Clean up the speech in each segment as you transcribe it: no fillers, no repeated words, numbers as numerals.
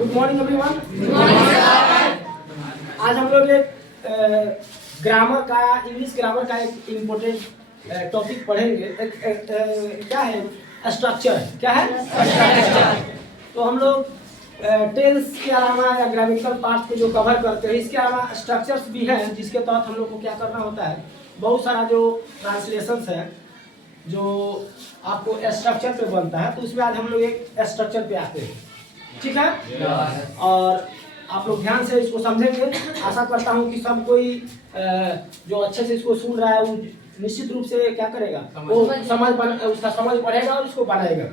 Good morning everyone. आज हम लोग एक ग्रामर का इंग्लिश ग्रामर का एक इम्पोर्टेंट टॉपिक पढ़ेंगे। क्या है? स्ट्रक्चर। क्या है? स्ट्रक्चर। तो हम लोग टेंस के अलावा या ग्रामेटिकल पार्ट को जो कवर करते हैं, इसके अलावा स्ट्रक्चर्स भी हैं जिसके तहत हम लोग को क्या करना होता है। बहुत सारा जो ट्रांसलेशंस है जो आपको स्ट्रक्चर पे बनता है, तो उसमें आज हम लोग एक स्ट्रक्चर पे आते हैं। ठीक है? और आप लोग ध्यान से इसको समझेंगे। आशा करता हूँ कि सब कोई जो अच्छे से इसको सुन रहा है वो निश्चित रूप से क्या करेगा, वो उसका समझ बढ़ेगा और इसको बनाएगा।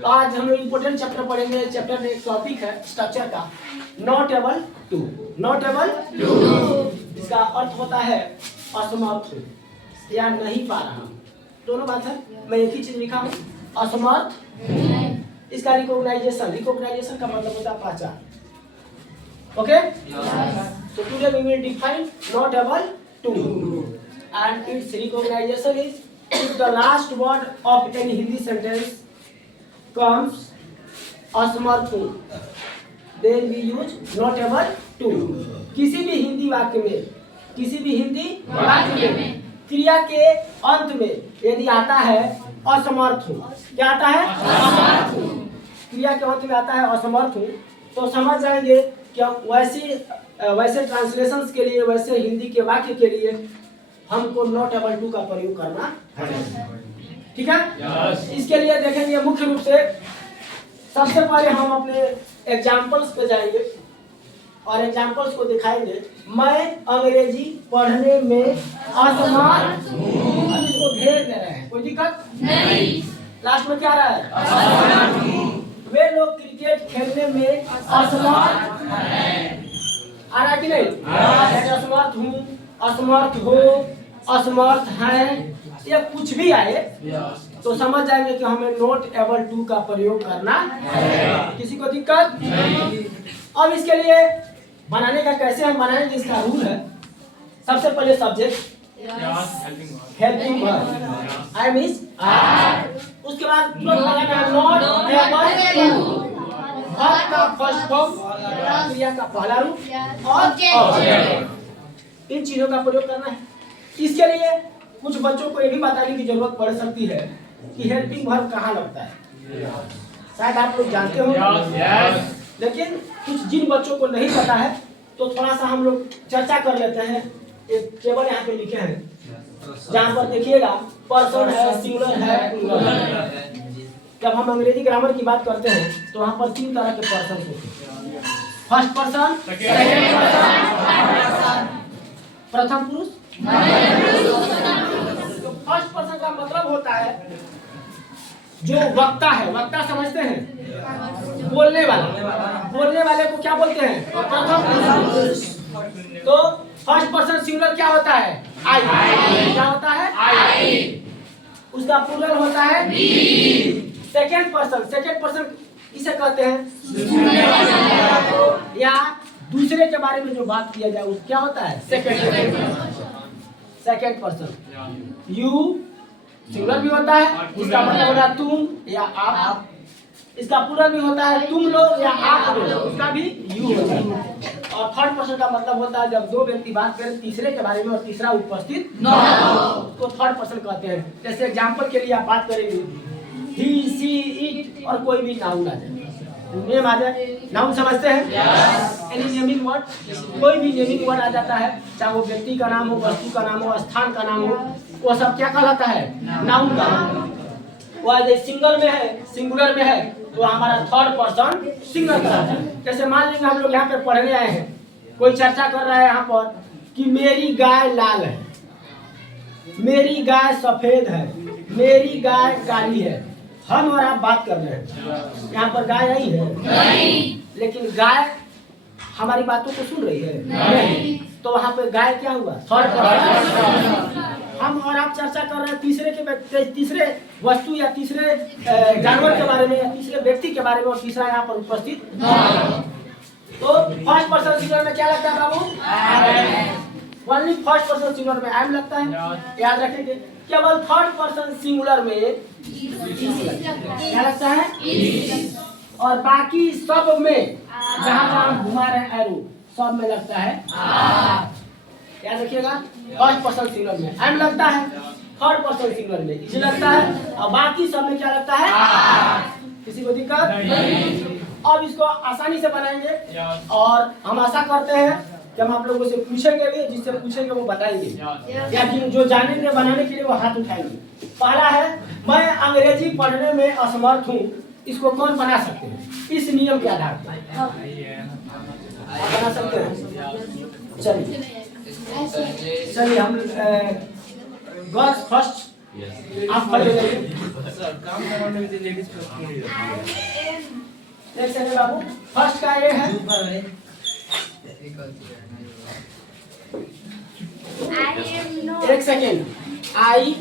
तो आज हम लोग इम्पोर्टेंट चैप्टर पढ़ेंगे। चैप्टर में एक टॉपिक है स्ट्रक्चर का, not able to. Not able to इसका अर्थ होता है असमर्थ या नहीं पा रहा। दोनों बात है। मैं एक ही चीज लिखा हूँ, असमर्थ। इसका रिकॉग्नाइजेशन का मतलब होता है पहचान। Okay? So today we will define not able to, and its recognition is if the last word of any Hindi sentence comes असमर्थ, then we use not able to। किसी भी हिंदी वाक्य में क्रिया के अंत में यदि आता है असमर्थ हूँ, क्या आता है? असमर्थ हूँ। क्रिया के अंत में आता है असमर्थ हूँ, तो समझ जाएंगे कि वैसे ट्रांसलेशंस के लिए, वैसे हिंदी के वाक्य के लिए हमको नॉट एबल टू का प्रयोग करना है। ठीक है? इसके लिए देखेंगे मुख्य रूप से सबसे पहले हम अपने एग्जाम्पल्स पे जाएंगे और एग्जाम्पल्स को दिखाएंगे। मैं अंग्रेजी पढ़ने में असमर्थ हूँ। अब इसको घेर दे रहे हैं, कोई दिक्कत नहीं। लास्ट में क्या रहा है? असमर्थ हूँ। वे लोग क्रिकेट खेलने में असमर्थ हैं। आ रहा कि नहीं? असमर्थ हूँ, असमर्थ हो, असमर्थ हैं, या कुछ भी आए तो समझ जाएंगे कि हमें नॉट एबल टू का प्रयोग करना है। किसी को दिक्कत नहीं। अब इसके लिए बनाने का कैसे हम बनाएंगे, इसका रूल है। सबसे पहले सब्जेक्ट हेल्पिंग वर्ब, आई मींस उसके बाद नॉट एबल टू, वर्ब का फर्स्ट फॉर्म, क्रिया का पहला रूप और ऑब्जेक्ट। इन चीजों का प्रयोग करना है। इसके लिए कुछ बच्चों को ये भी बताने की जरूरत पड़ सकती है कि हेल्पिंग वर्ब कहाँ लगता है। शायद आप लोग जानते हो, लेकिन कुछ जिन बच्चों को नहीं पता है तो थोड़ा सा हम लोग चर्चा कर लेते हैं। एक टेबल यहाँ पे लिखे हैं जहाँ पर देखिएगा पर्सन है, सिंगुलर है, प्लूरल है। जब हम अंग्रेजी ग्रामर की बात करते हैं तो वहाँ पर 3 तरह के पर्सन होते हैं। फर्स्ट पर्सन, सेकंड पर्सन, प्रथम पुरुष। फर्स्ट पर्सन का मतलब होता है जो वक्ता है। वक्ता समझते हैं? बोलने वाले को क्या बोलते हैं? प्रथम पुरुष। तो फर्स्ट पर्सन सिंगुलर क्या होता है? आई। क्या होता है? आई। उसका प्लूरल होता है वी। सेकंड पर्सन किसे कहते हैं? या दूसरे के बारे में जो बात किया जाए उस क्या होता है? Second person. यू सिंगुलर भी होता है, इसका मतलब होता है तुम या आप। इसका प्लूरल भी होता है तुम लोग या आप लोग, उसका भी यू होता है। और थर्ड पर्सन का मतलब होता है जब दो व्यक्ति बात करें तीसरे के बारे में और तीसरा उपस्थित न हो, तो थर्ड पर्सन कहते हैं। जैसे एग्जांपल के लिए आप बात करेंगे ही, सी, इट और कोई भी नाउन आ जाए, नेम आ जाए। नाउन समझते हैं? एनी नेमिंग वर्ड, कोई भी नेमिंग वर्ड आ जाता है, चाहे वो व्यक्ति का नाम हो, वस्तु का नाम हो, स्थान का नाम हो, वो सब क्या कहलाता है? नाउन का नाम। वो सिंगल में है, सिंगुलर में है, तो हमारा थर्ड पर्सन सिंगल कहलाता है। जैसे मान लीजिए हम लोग यहाँ पे पढ़ने आए हैं, कोई चर्चा कर रहा है यहाँ पर कि मेरी गाय लाल है, मेरी गाय सफेद है, मेरी गाय काली है। हम और आप बात कर रहे हैं, यहाँ पर गाय नहीं है नहीं। लेकिन गाय हमारी बातों को सुन रही है नहीं। तो वहाँ पे गाय क्या हुआ? Third person. हम और आप चर्चा कर रहे हैं तीसरे वस्तु या तीसरे जानवर के बारे में या तीसरे व्यक्ति के बारे में, और तीसरा यहाँ पर उपस्थित। तो फर्स्ट पर्सन सिंगुलर में क्या लगता है बाबू? ओनली फर्स्ट पर्सन सिंगुलर में आई एम लगता है। याद रखेंगे, केवल थर्ड पर्सन सिंगुलर में क्या लगता है? और बाकी सब में जहाँ जहाँ घुमा रहे हैं एरो सब में लगता है याद रखिएगा। फर्स्ट पर्सन सिंगुलर में एम लगता है, थर्ड पर्सन सिंगुलर में इज लगता है, और बाकी सब में क्या लगता है? किसी को दिक्कत नहीं। अब इसको आसानी से बनाएंगे और हम आशा करते हैं कि हम आप लोगों से पूछेंगे भी, जिससे पूछेंगे वो बताएंगे, या जो जानेंगे बनाने के लिए वो हाथ उठाएंगे। पहला है मैं अंग्रेजी पढ़ने में असमर्थ हूँ, इसको कौन बना सकते हैं? इस नियम के आधार पर बना सकते हैं। चलिए हम गर्ल्स फर्स्ट आप खड़े हो जाइए। एक सेकंड बाबू, फर्स्ट का ये है एक second, I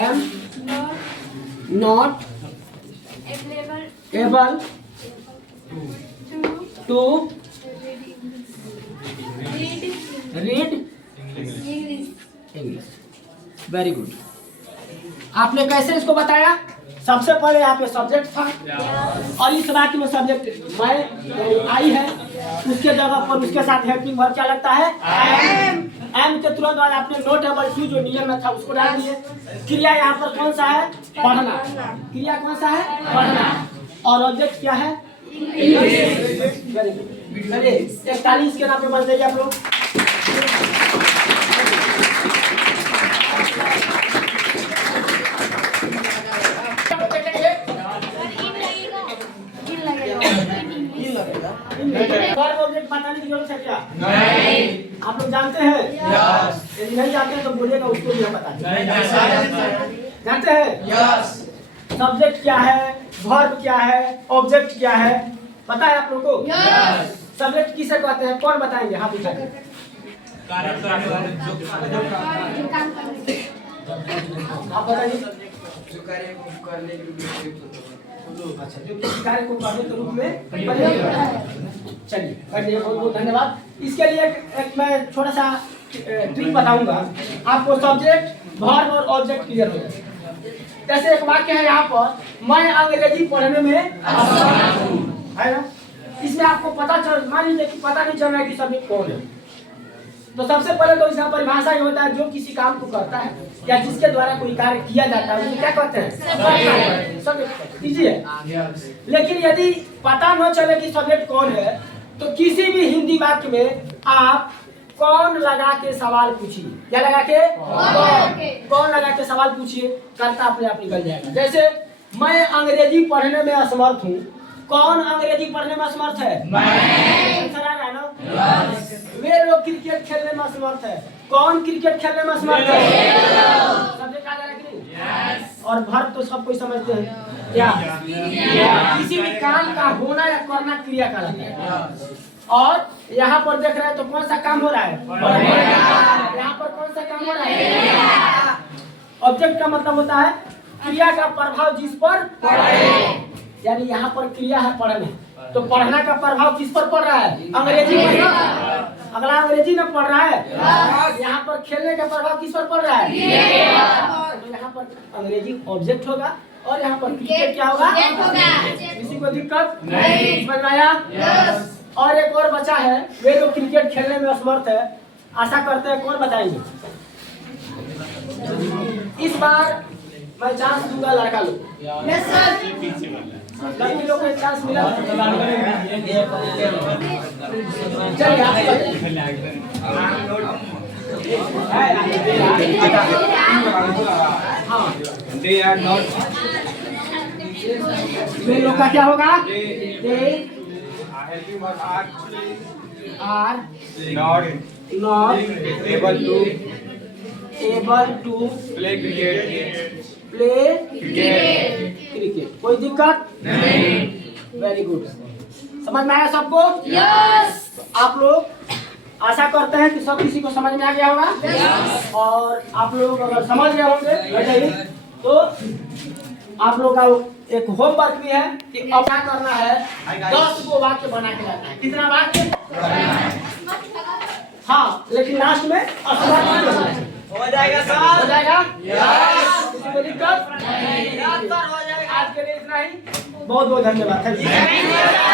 am not able to read English. Very good. आपने कैसे इसको बताया? सबसे पहले यहाँ पे सब्जेक्ट था और इस वाक्य में सब्जेक्ट मैं आई है, उसके जगह पर उसके साथ हेल्पिंग वर्ब क्या लगता है? एम। एम के तुरंत बाद आपने नॉट एबल टू जो नियम में था उसको डाल दिए। क्रिया यहाँ पर कौन सा है? पढ़ना। क्रिया कौन सा है? पढ़ना। और ऑब्जेक्ट क्या है? इंग्लिश। Very good. चलिए 41 के नाम पे बन जाइए आप लोग। ऑब्जेक्ट बताने की जरूरत है क्या? नहीं। आप लोग जानते हैं? यस। यदि नहीं जानते हैं तो बोलिएगा, उसको भी हम बताएंगे। जानते हैं? यस। सब्जेक्ट क्या है, वर्ब क्या है, ऑब्जेक्ट क्या है, पता है आप लोगों को? यस। सब्जेक्ट किसे कहते हैं? कौन बताएंगे? हाथ उठाइए। आप बताइए। जो कार्य को करने के लिए, अच्छा, जो किसी कार्य को करने के रूप में चलिए करिए। बहुत बहुत धन्यवाद। इसके लिए एक मैं छोटा सा ट्रिक बताऊंगा आपको। सब्जेक्ट वर्ब और ऑब्जेक्ट क्लियर हो जाए। जैसे एक वाक्य है यहाँ पर, मैं अंग्रेजी पढ़ने में असमर्थ हूं, है ना? इसमें आपको पता चल, मान लीजिए कि पता नहीं चल रहा है कि सब्जेक्ट कौन है, तो सबसे पहले तो इसका परिभाषा ये होता है जो किसी काम को करता है या जिसके द्वारा कोई कार्य किया जाता है उसे क्या कहते हैं? सब्जेक्ट। कीजिए। लेकिन यदि पता न चले कि सब्जेक्ट कौन है तो किसी भी हिंदी वाक्य में आप कौन लगा के सवाल पूछिए। क्या लगा के? कौन लगा के सवाल पूछिए, कर्ता अपने आप निकल जाएगा। जैसे मैं अंग्रेजी पढ़ने में असमर्थ हूँ, कौन अंग्रेजी पढ़ने में असमर्थ है? वे लोग क्रिकेट खेलने में असमर्थ है, कौन क्रिकेट खेलने में असमर्थ है? सब्जेक्ट आ जाएगा कि नहीं? और वर्ब तो सब कोई समझते हैं क्या? किसी भी काम का होना या करना क्रिया कहलाता है। और यहाँ पर देख रहे हैं तो कौन सा काम हो रहा है? यहाँ पर कौन सा काम हो रहा है? ऑब्जेक्ट का मतलब होता है क्रिया का प्रभाव जिस पर पड़े। यानी यहाँ पर क्रिया है पढ़ना, तो पढ़ना का प्रभाव किस पर पड़ रहा है? अंग्रेजी पर। अगला अंग्रेजी में पढ़ रहा है, यहाँ पर खेलने का प्रभाव किस पर पड़ रहा है? तो यहाँ पर अंग्रेजी ऑब्जेक्ट होगा और यहाँ पर क्रिकेट क्या होगा? किसी को दिक्कत नहीं? समझ में आया? और एक और बचा है, वे लोग क्रिकेट खेलने में असमर्थ है। आशा करते हैं कौन बताएंगे? इस बार मैं चांस दूंगा लड़का लोग। लड़की लोग को चांस मिला। चलिए दे आर नॉट, वे लोग का क्या होगा? They are not able to play cricket. कोई दिक्कत नहीं? Very good. समझ में आया सबको? यस। आप लोग आशा करते हैं कि सब किसी को समझ में आ गया होगा। और आप लोग अगर समझ गए होंगे तो आप लोग का एक होमवर्क भी है कि अब क्या करना है, 10 को वाक्य बना के लाना है। कितना वाक्य? हाँ, लेकिन लास्ट में हो जाएगा सर? हो जाएगा? यस। किसी को दिक्कत? आज के लिए इतना ही। बहुत बहुत धन्यवाद। Thank you.